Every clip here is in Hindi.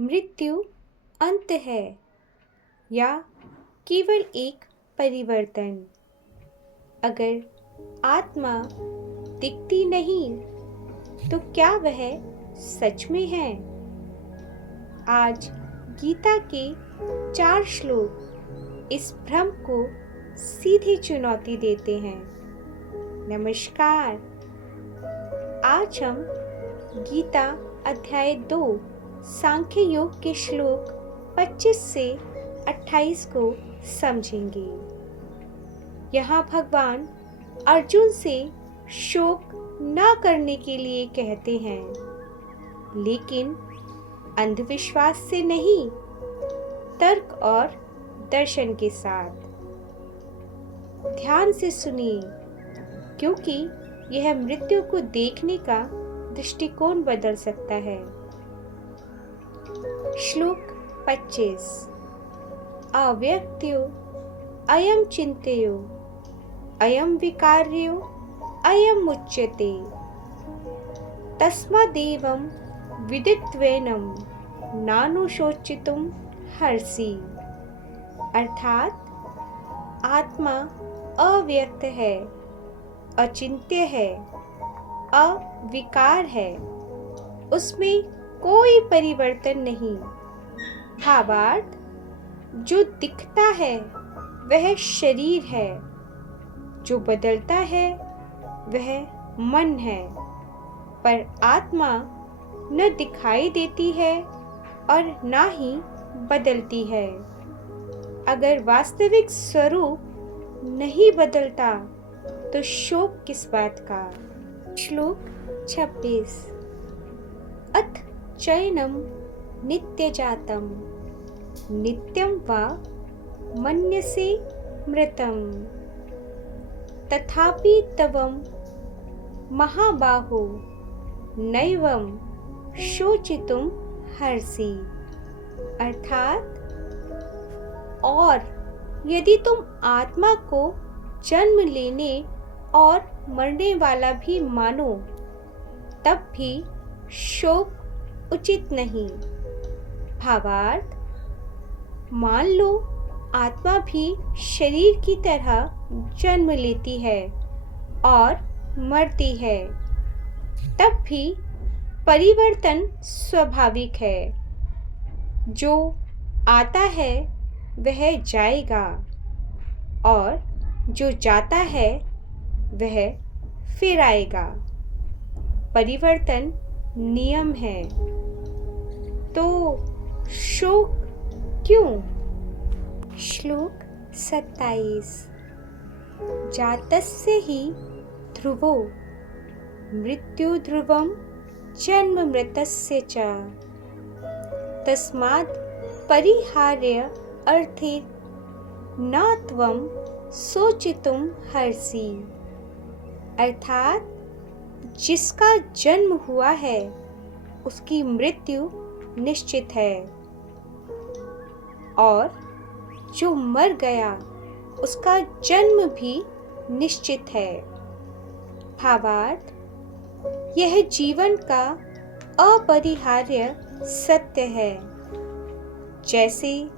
मृत्यु अंत है या केवल एक परिवर्तन? अगर आत्मा दिखती नहीं तो क्या वह सच में है? आज गीता के 4 श्लोक इस भ्रम को सीधी चुनौती देते हैं। नमस्कार, आज हम गीता अध्याय 2 सांख्य योग के श्लोक 25 से 28 को समझेंगे। यहाँ भगवान अर्जुन से शोक न करने के लिए कहते हैं, लेकिन अंधविश्वास से नहीं, तर्क और दर्शन के साथ। ध्यान से सुनिए, क्योंकि यह मृत्यु को देखने का दृष्टिकोण बदल सकता है। श्लोक 25। अव्यक्त्यो अयम चिन्तयो अयम विकार्यो अयम उच्यते तस्मादेवं विदित्वैनं नानुशोचितुं हर्षि। अर्थात आत्मा अव्यक्त है, अचिंत्य है, अविकार है, उसमें कोई परिवर्तन नहीं। भावार्थ, जो दिखता है वह शरीर है, जो बदलता है वह मन है, पर आत्मा न दिखाई देती है और न ही बदलती है। अगर वास्तविक स्वरूप नहीं बदलता तो शोक किस बात का? श्लोक 26। अथ चैनम नित्यजातम नित्यं वा मन्यसे मृतम तथापि तवं महाबाहो नैवं शोचितुं हर्षि। अर्थात, और यदि तुम आत्मा को जन्म लेने और मरने वाला भी मानो, तब भी शोक उचित नहीं। भावार्थ, मान लो आत्मा भी शरीर की तरह जन्म लेती है और मरती है, तब भी परिवर्तन स्वाभाविक है। जो आता है वह जाएगा और जो जाता है वह फिर आएगा। परिवर्तन नियम है, तो शोक क्यों? श्लोक 27। जातस्य हि ध्रुवो मृत्यु ध्रुवं जन्म मृतस्य च तस्मात् परिहार्य अर्थे न त्वं शोचितुं हर्षि। अर्थात, जिसका जन्म हुआ है उसकी मृत्यु निश्चित है, और जो मर गया उसका जन्म भी निश्चित है। भावार्थ, यह जीवन का अपरिहार्य सत्य है। जैसे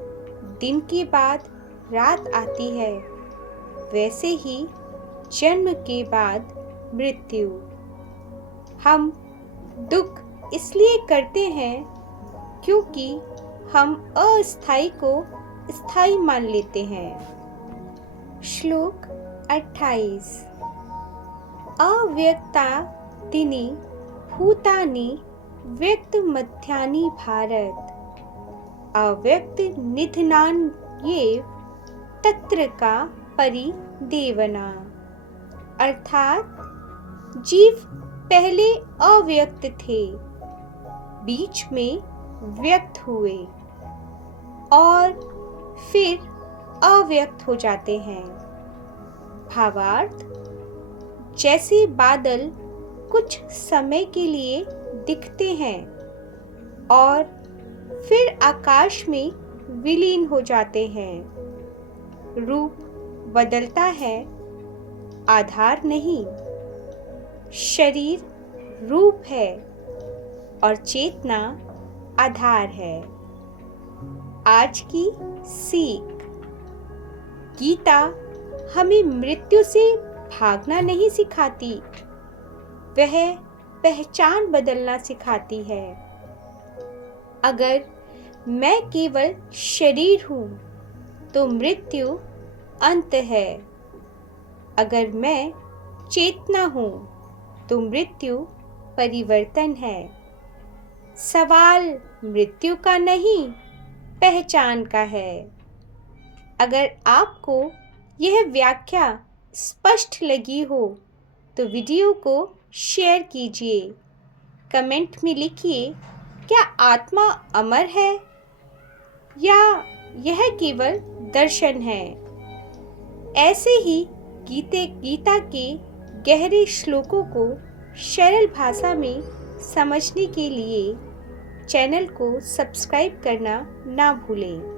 दिन के बाद रात आती है, वैसे ही जन्म के बाद मृत्यु। हम दुख इसलिए करते हैं क्योंकि हम अस्थायी को स्थायी मान लेते हैं। श्लोक 28। अव्यक्तादीनि भूतानि व्यक्तमध्यानि भारत अव्यक्त निधनान्येव तत्र का परिदेवना। अर्थात, जीव पहले अव्यक्त थे, बीच में व्यक्त हुए और फिर अव्यक्त हो जाते हैं। भावार्थ, जैसे बादल कुछ समय के लिए दिखते हैं और फिर आकाश में विलीन हो जाते हैं। रूप बदलता है, आधार नहीं। शरीर रूप है और चेतना आधार है। आज की सीख। गीता हमें मृत्यु से भागना नहीं सिखाती, वह पहचान बदलना सिखाती है। अगर मैं केवल शरीर हूँ तो मृत्यु अंत है। अगर मैं चेतना हूँ तो मृत्यु परिवर्तन है। सवाल मृत्यु का नहीं, पहचान का है। अगर आपको यह व्याख्या स्पष्ट लगी हो तो वीडियो को शेयर कीजिए। कमेंट में लिखिए, क्या आत्मा अमर है या यह केवल दर्शन है? ऐसे ही गीता के गहरे श्लोकों को सरल भाषा में समझने के लिए चैनल को सब्सक्राइब करना ना भूलें।